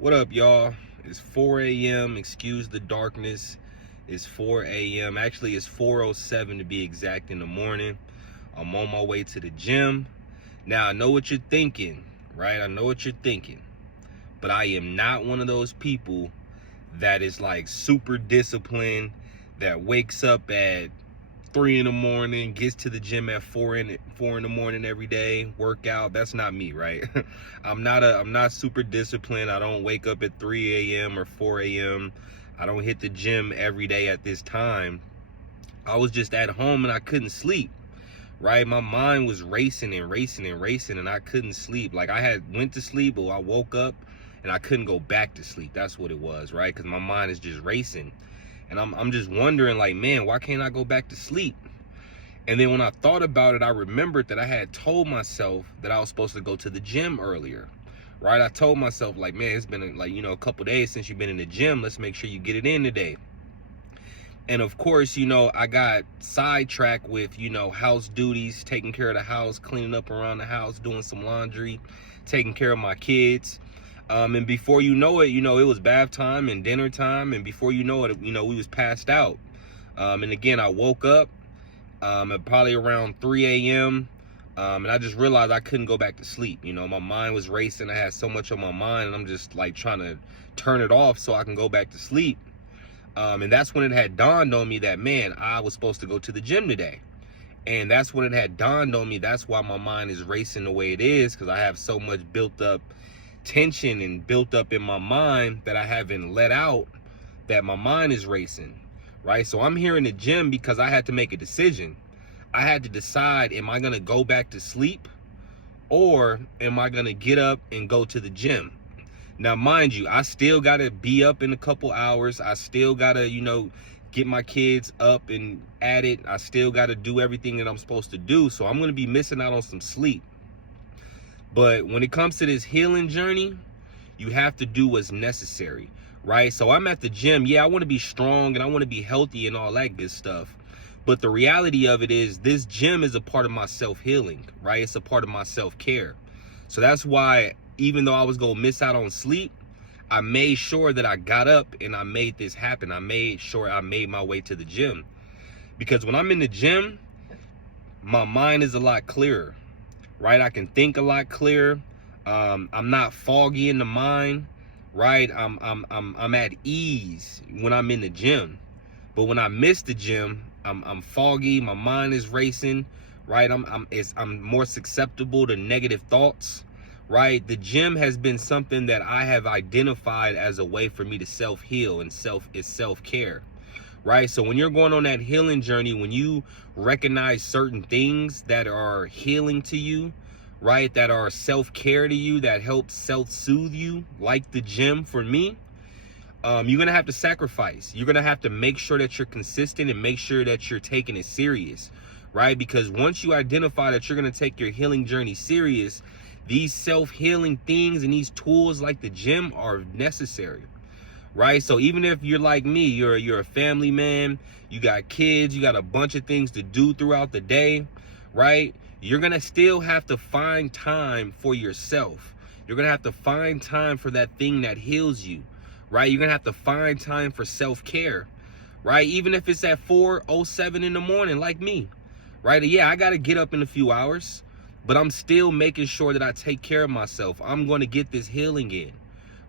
What up, y'all? It's 4 a.m. Excuse the darkness. It's 4 a.m. Actually, it's 4:07 to be exact in the morning. I'm on my way to the gym. Now, I know what you're thinking, right? I know what you're thinking. But I am not one of those people that is like super disciplined, that wakes up at 3 in the morning, gets to the gym at 4 in the morning every day, work out. That's not me, right? I'm not super disciplined. I don't wake up at 3 a.m. or 4 a.m. I don't hit the gym every day at this time. I was just at home and I couldn't sleep, right? My mind was racing and racing and racing and I couldn't sleep. Like I had went to sleep, but I woke up and I couldn't go back to sleep. That's what it was, right? Because my mind is just racing. And I'm just wondering, like, man, why can't I go back to sleep? And then when I thought about it, I remembered that I had told myself that I was supposed to go to the gym earlier, right? I told myself, like, man, it's been like, a couple days since you've been in the gym. Let's make sure you get it in today. And of course, I got sidetracked with, house duties, taking care of the house, cleaning up around the house, doing some laundry, taking care of my kids. And before you know it, it was bath time and dinner time. And before you know it, we was passed out. And again, I woke up at probably around 3 a.m. And I just realized I couldn't go back to sleep. My mind was racing. I had so much on my mind and I'm just like trying to turn it off so I can go back to sleep. And that's when it had dawned on me that, man, I was supposed to go to the gym today. And that's when it had dawned on me. That's why my mind is racing the way it is, because I have so much built up tension and built up in my mind that I haven't let out, that my mind is racing, right? So I'm here in the gym because I had to make a decision. I had to decide, am I going to go back to sleep or am I going to get up and go to the gym? Now, mind you, I still got to be up in a couple hours. I still got to, get my kids up and at it. I still got to do everything that I'm supposed to do. So I'm going to be missing out on some sleep. But when it comes to this healing journey, you have to do what's necessary, right? So I'm at the gym. Yeah, I want to be strong and I want to be healthy and all that good stuff. But the reality of it is this gym is a part of my self-healing, right? It's a part of my self-care. So that's why, even though I was going to miss out on sleep, I made sure that I got up and I made this happen. I made sure I made my way to the gym. Because when I'm in the gym, my mind is a lot clearer, right? I can think a lot clearer. I'm not foggy in the mind, right? I'm at ease when I'm in the gym. But when I miss the gym, I'm foggy. My mind is racing, right? I'm more susceptible to negative thoughts, right? The gym has been something that I have identified as a way for me to self-heal and self-care. Right? So when you're going on that healing journey, when you recognize certain things that are healing to you, right, that are self-care to you, that help self-soothe you, like the gym for me, you're going to have to sacrifice. You're going to have to make sure that you're consistent and make sure that you're taking it serious, right? Because once you identify that you're going to take your healing journey serious, these self-healing things and these tools like the gym are necessary. Right? So even if you're like me, you're a family man, you got kids, you got a bunch of things to do throughout the day, right? You're going to still have to find time for yourself. You're going to have to find time for that thing that heals you, right? You're going to have to find time for self-care, right? Even if it's at 4:07 in the morning, like me, right? Yeah, I got to get up in a few hours, but I'm still making sure that I take care of myself. I'm going to get this healing in.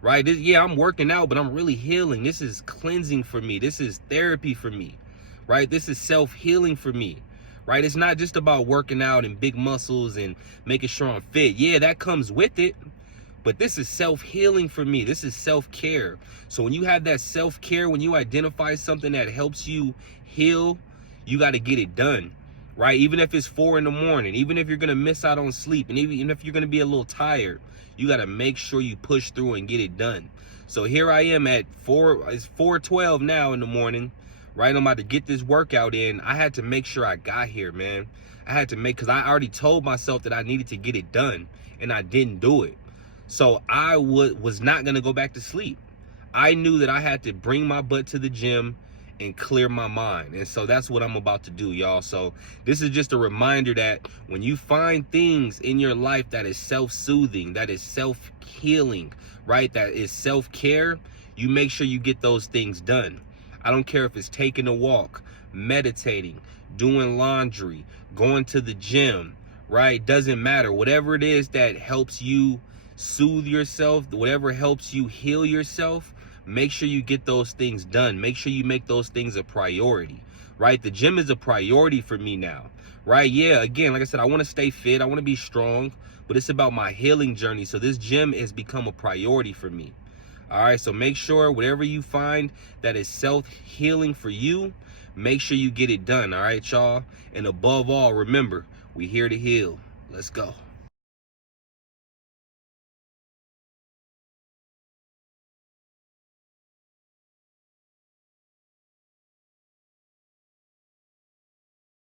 Right? Yeah, I'm working out, but I'm really healing. This is cleansing for me. This is therapy for me, right? This is self-healing for me, right? It's not just about working out and big muscles and making sure I'm fit. Yeah, that comes with it, but this is self-healing for me. This is self-care. So when you have that self-care, when you identify something that helps you heal, you got to get it done, right? Even if it's 4 in the morning, even if you're going to miss out on sleep, and even if you're going to be a little tired, you got to make sure you push through and get it done. So here I am at it's 4:12 now in the morning, right? I'm about to get this workout in. I had to make sure I got here, man. I had to because I already told myself that I needed to get it done and I didn't do it. So I was not going to go back to sleep. I knew that I had to bring my butt to the gym and clear my mind. And so that's what I'm about to do, y'all. So this is just a reminder that when you find things in your life that is self-soothing, that is self-healing, right, that is self-care, you make sure you get those things done. I don't care if it's taking a walk, meditating, doing laundry, going to the gym, right? Doesn't matter. Whatever it is that helps you soothe yourself, whatever helps you heal yourself, make sure you get those things done. Make sure you make those things a priority, right? The gym is a priority for me now, right? Yeah, again, like I said, I want to stay fit. I want to be strong, but it's about my healing journey. So this gym has become a priority for me. All right, so make sure whatever you find that is self-healing for you, make sure you get it done. All right, y'all. And above all, remember, we're here to heal. Let's go.